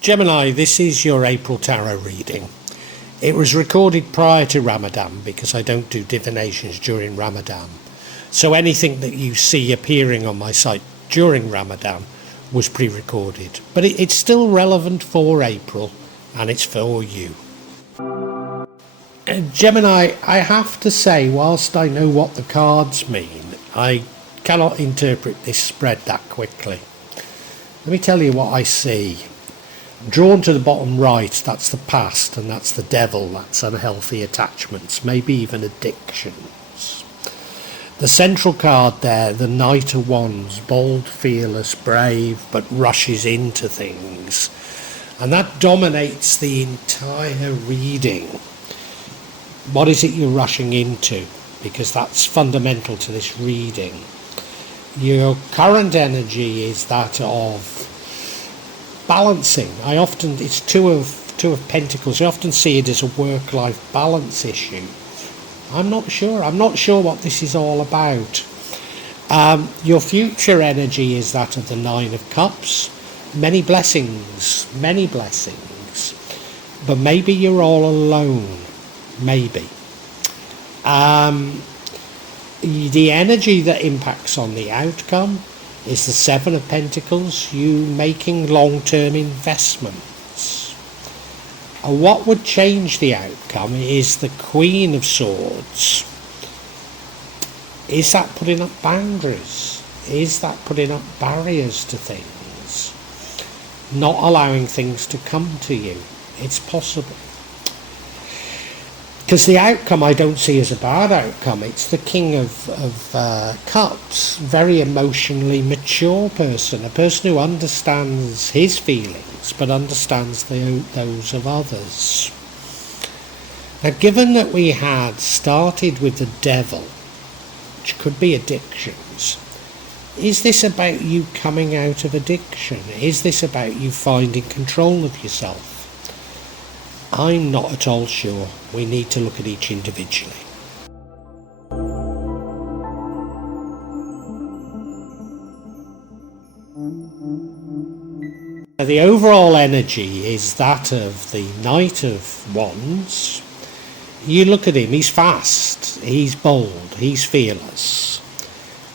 Gemini, this is your April tarot reading. It was recorded prior to Ramadan because I don't do divinations during Ramadan. So anything that you see appearing on my site during Ramadan was pre-recorded. But it's still relevant for April and it's for you. Gemini, I have to say, whilst I know what the cards mean, I cannot interpret this spread that quickly. Let me tell you what I see. Drawn to the bottom right, that's the past, and that's the devil, that's unhealthy attachments, maybe even addictions. The central card there, the Knight of Wands, bold, fearless, brave, but rushes into things. And that dominates the entire reading. What is it you're rushing into? Because that's fundamental to this reading. Your current energy is that of balancing. It's two of Pentacles. I often see it as a work-life balance issue. I'm not sure what this is all about. Your future energy is that of the Nine of Cups. Many blessings, but maybe you're all alone. Maybe. The energy that impacts on the outcome is the Seven of Pentacles, you making long-term investments. What would change the outcome is the Queen of Swords. Is that putting up boundaries? Is that putting up barriers to things? Not allowing things to come to you? It's possible. Because the outcome I don't see as a bad outcome. It's the King of Cups, very emotionally mature person, a person who understands his feelings but understands those of others. Now, given that we had started with the devil, which could be addictions, is this about you coming out of addiction? Is this about you finding control of yourself? I'm not at all sure. We need to look at each individually. The overall energy is that of the Knight of Wands. You look at him, he's fast, he's bold, he's fearless,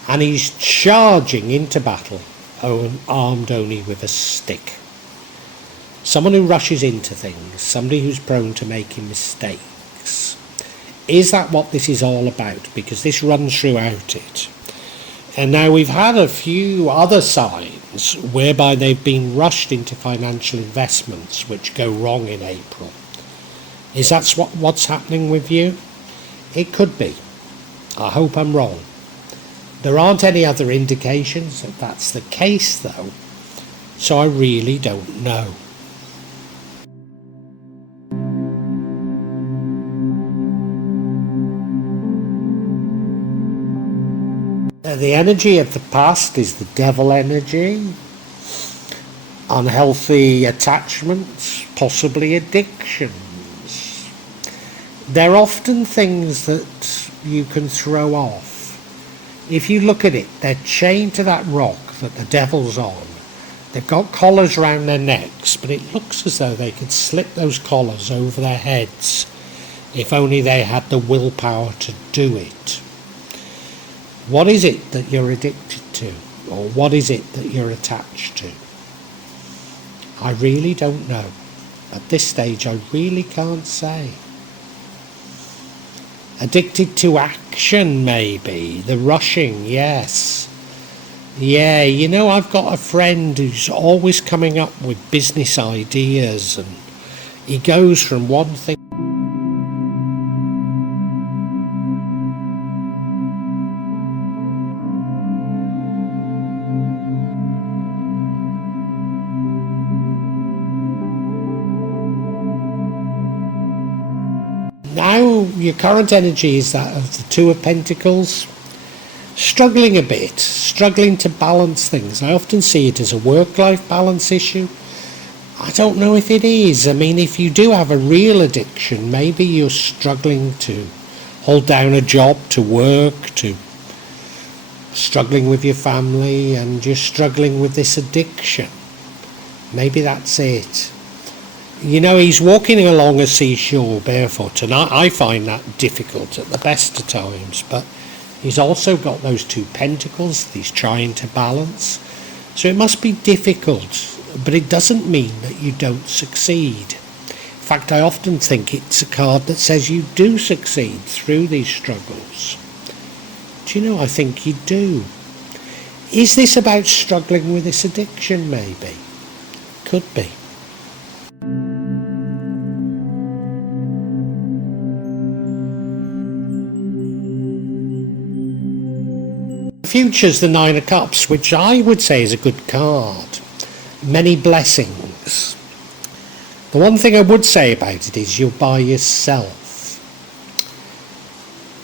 and he's charging into battle, armed only with a stick. Someone who rushes into things, somebody who's prone to making mistakes. Is that what this is all about? Because this runs throughout it. And now we've had a few other signs whereby they've been rushed into financial investments which go wrong in April. Is that what's happening with you? It could be. I hope I'm wrong. There aren't any other indications that that's the case though, so I really don't know. The energy of the past is the devil energy, unhealthy attachments, possibly addictions. They're often things that you can throw off. If you look at it, they're chained to that rock that the devil's on. They've got collars around their necks, but it looks as though they could slip those collars over their heads if only they had the willpower to do it. What is it that you're addicted to? Or what is it that you're attached to? I really don't know. At this stage, I really can't say. Addicted to action, maybe. The rushing, yes. Yeah, I've got a friend who's always coming up with business ideas, and he goes from one thing. Now your current energy is that of the Two of Pentacles. Struggling a bit, struggling to balance things. I often see it as a work-life balance issue. I don't know if it is. I mean, if you do have a real addiction, maybe you're struggling to hold down a job, to work, to struggling with your family, and you're struggling with this addiction. Maybe that's it. You know, he's walking along a seashore barefoot, and I find that difficult at the best of times, but he's also got those two pentacles that he's trying to balance. So it must be difficult, but it doesn't mean that you don't succeed. In fact, I often think it's a card that says you do succeed through these struggles. Do you know, I think you do. Is this about struggling with this addiction, maybe? Could be. The future's the Nine of Cups, which I would say is a good card. Many blessings. The one thing I would say about it is you're by yourself.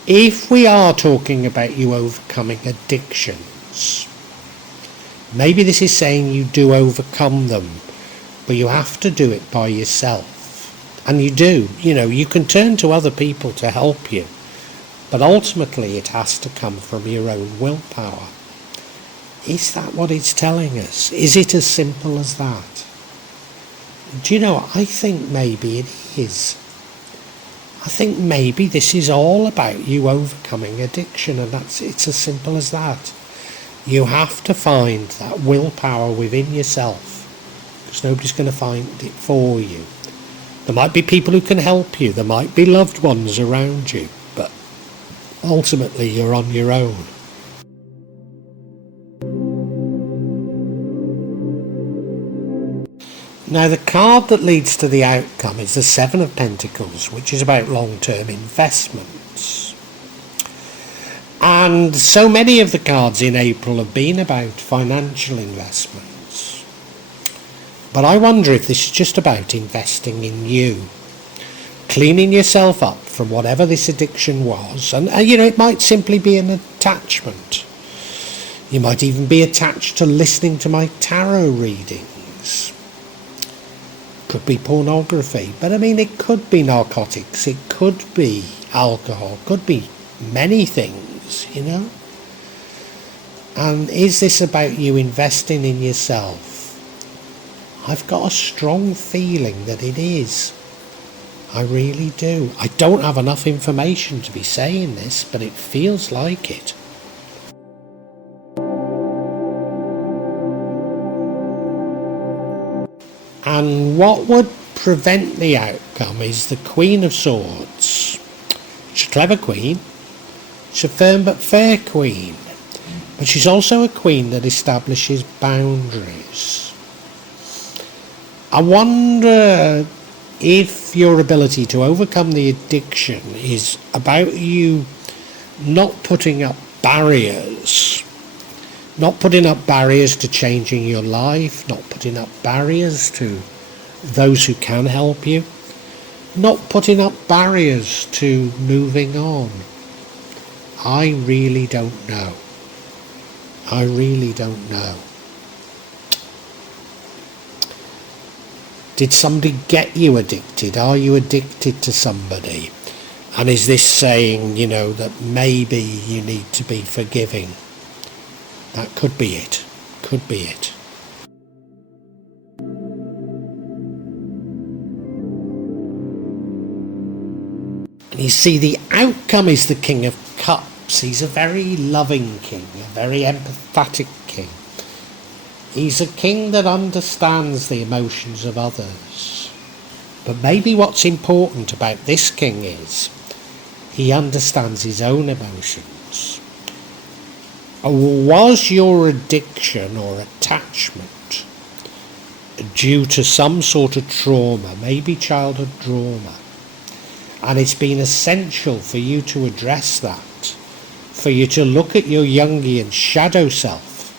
If we are talking about you overcoming addictions, maybe this is saying you do overcome them, but you have to do it by yourself. And you do. You know, you can turn to other people to help you, but ultimately it has to come from your own willpower. Is that what it's telling us? Is it as simple as that? Do you know, I think maybe it is. I think maybe this is all about you overcoming addiction, and it's as simple as that. You have to find that willpower within yourself, because nobody's going to find it for you. There might be people who can help you, there might be loved ones around you, but ultimately you're on your own. Now the card that leads to the outcome is the Seven of Pentacles, which is about long-term investments. And so many of the cards in April have been about financial investments. But I wonder if this is just about investing in you, cleaning yourself up from whatever this addiction was. And you know, it might simply be an attachment. You might even be attached to listening to my tarot readings. Could be pornography, but I mean, it could be narcotics, it could be alcohol, could be many things, you know. And is this about you investing in yourself? I've got a strong feeling that it is. I really do. I don't have enough information to be saying this, but it feels like it. And what would prevent the outcome is the Queen of Swords. She's a clever queen. She's a firm but fair queen. But she's also a queen that establishes boundaries. I wonder if your ability to overcome the addiction is about you not putting up barriers. Not putting up barriers to changing your life, not putting up barriers to those who can help you, not putting up barriers to moving on. I really don't know. I really don't know. Did somebody get you addicted? Are you addicted to somebody? And is this saying, you know, that maybe you need to be forgiving? That could be it. Could be it. And you see, the outcome is the King of Cups. He's a very loving king, a very empathetic king. He's a king that understands the emotions of others. But maybe what's important about this king is he understands his own emotions. Was your addiction or attachment due to some sort of trauma, maybe childhood trauma, and it's been essential for you to address that, for you to look at your Jungian shadow self,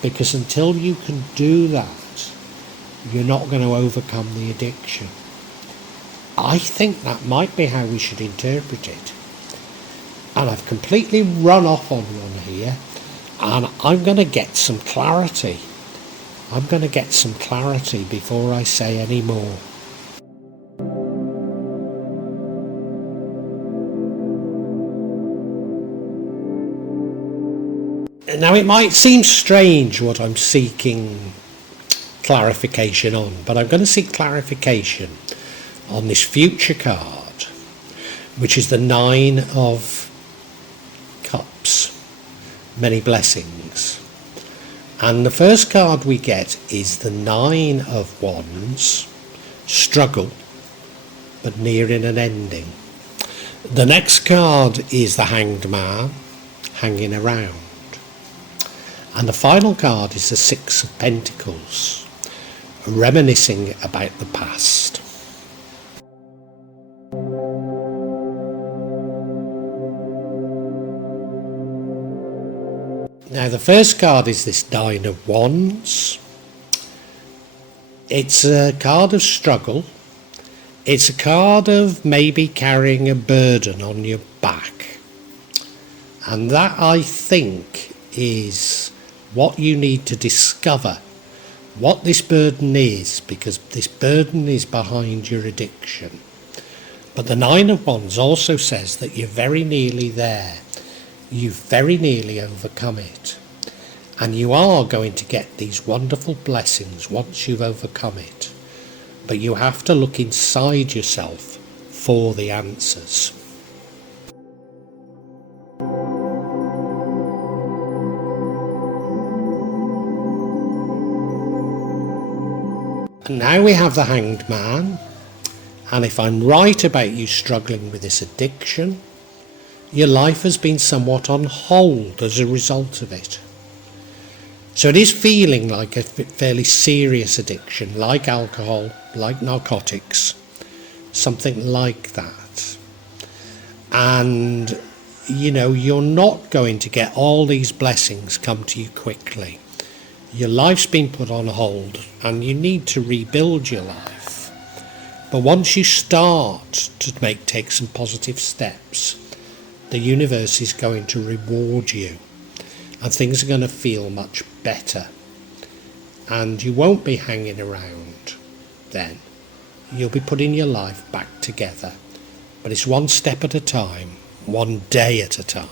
because until you can do that, you're not going to overcome the addiction. I think that might be how we should interpret it. And I've completely run off on one here. And I'm going to get some clarity. I'm going to get some clarity before I say any more. Now, it might seem strange what I'm seeking clarification on, but I'm going to seek clarification on this future card, which is the Nine of Cups, many blessings. And the first card we get is the Nine of Wands, struggle, but nearing an ending. The next card is the Hanged Man, hanging around. And the final card is the Six of Pentacles, reminiscing about the past. Now the first card is this Nine of Wands. It's a card of struggle. It's a card of maybe carrying a burden on your back. And that, I think, is what you need to discover, what this burden is, because this burden is behind your addiction. But the Nine of Wands also says that you're very nearly there. You've very nearly overcome it. And you are going to get these wonderful blessings once you've overcome it. But you have to look inside yourself for the answers. And now we have the Hanged Man. And if I'm right about you struggling with this addiction, your life has been somewhat on hold as a result of it. So it is feeling like a fairly serious addiction, like alcohol, like narcotics, something like that. And, you're not going to get all these blessings come to you quickly. Your life's been put on hold and you need to rebuild your life. But once you start to take some positive steps, the universe is going to reward you and things are going to feel much better. And you won't be hanging around then. You'll be putting your life back together. But it's one step at a time, one day at a time.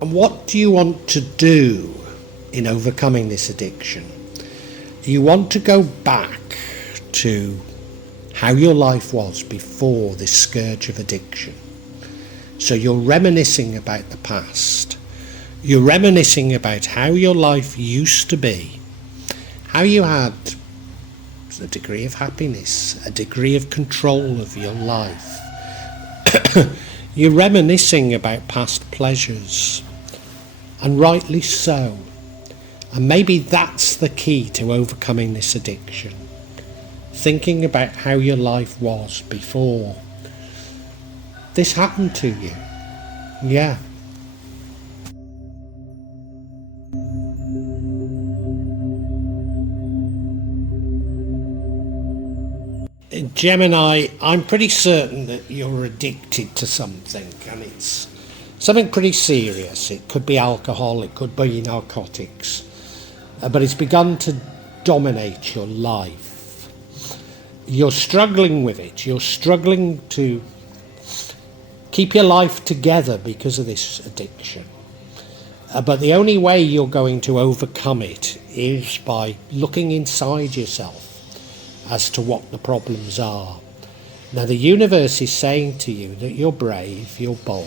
And what do you want to do in overcoming this addiction? You want to go back to how your life was before this scourge of addiction. So you're reminiscing about the past. You're reminiscing about how your life used to be, how you had a degree of happiness, a degree of control of your life. You're reminiscing about past pleasures, and rightly so. And maybe that's the key to overcoming this addiction. Thinking about how your life was before this happened to you. Yeah. Gemini, I'm pretty certain that you're addicted to something, and it's something pretty serious. It could be alcohol, it could be narcotics, but it's begun to dominate your life. You're struggling with it. You're struggling to keep your life together because of this addiction. But the only way you're going to overcome it is by looking inside yourself as to what the problems are. Now, the universe is saying to you that you're brave, you're bold,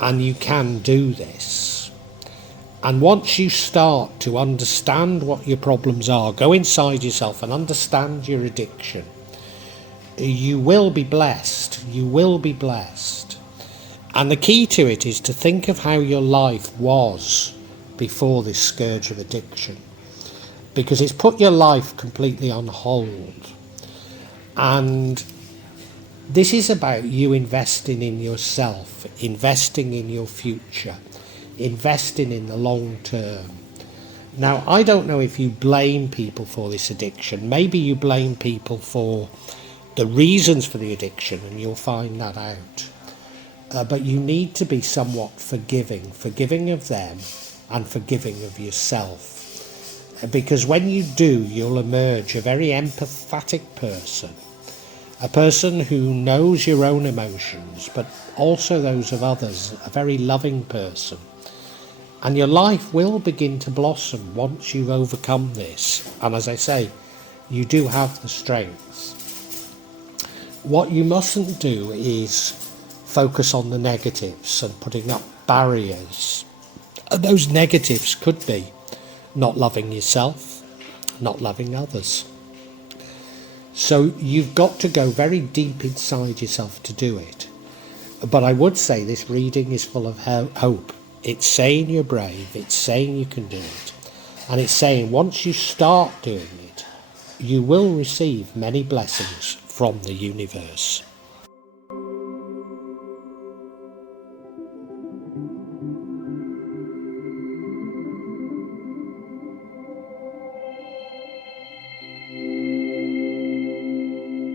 and you can do this. And once you start to understand what your problems are, go inside yourself and understand your addiction, you will be blessed. You will be blessed. And the key to it is to think of how your life was before this scourge of addiction, because it's put your life completely on hold. And this is about you investing in yourself, investing in your future, investing in the long term. Now, I don't know if you blame people for this addiction. Maybe you blame people for the reasons for the addiction, and you'll find that out. But you need to be somewhat forgiving of them and forgiving of yourself. Because when you do, you'll emerge a very empathetic person, A person who knows your own emotions, but also those of others, a very loving person. And your life will begin to blossom once you've overcome this. And as I say, you do have the strength. What you mustn't do is focus on the negatives and putting up barriers. And those negatives could be not loving yourself, not loving others. So you've got to go very deep inside yourself to do it. But I would say this reading is full of hope. It's saying you're brave, it's saying you can do it. And it's saying once you start doing it, you will receive many blessings from the universe.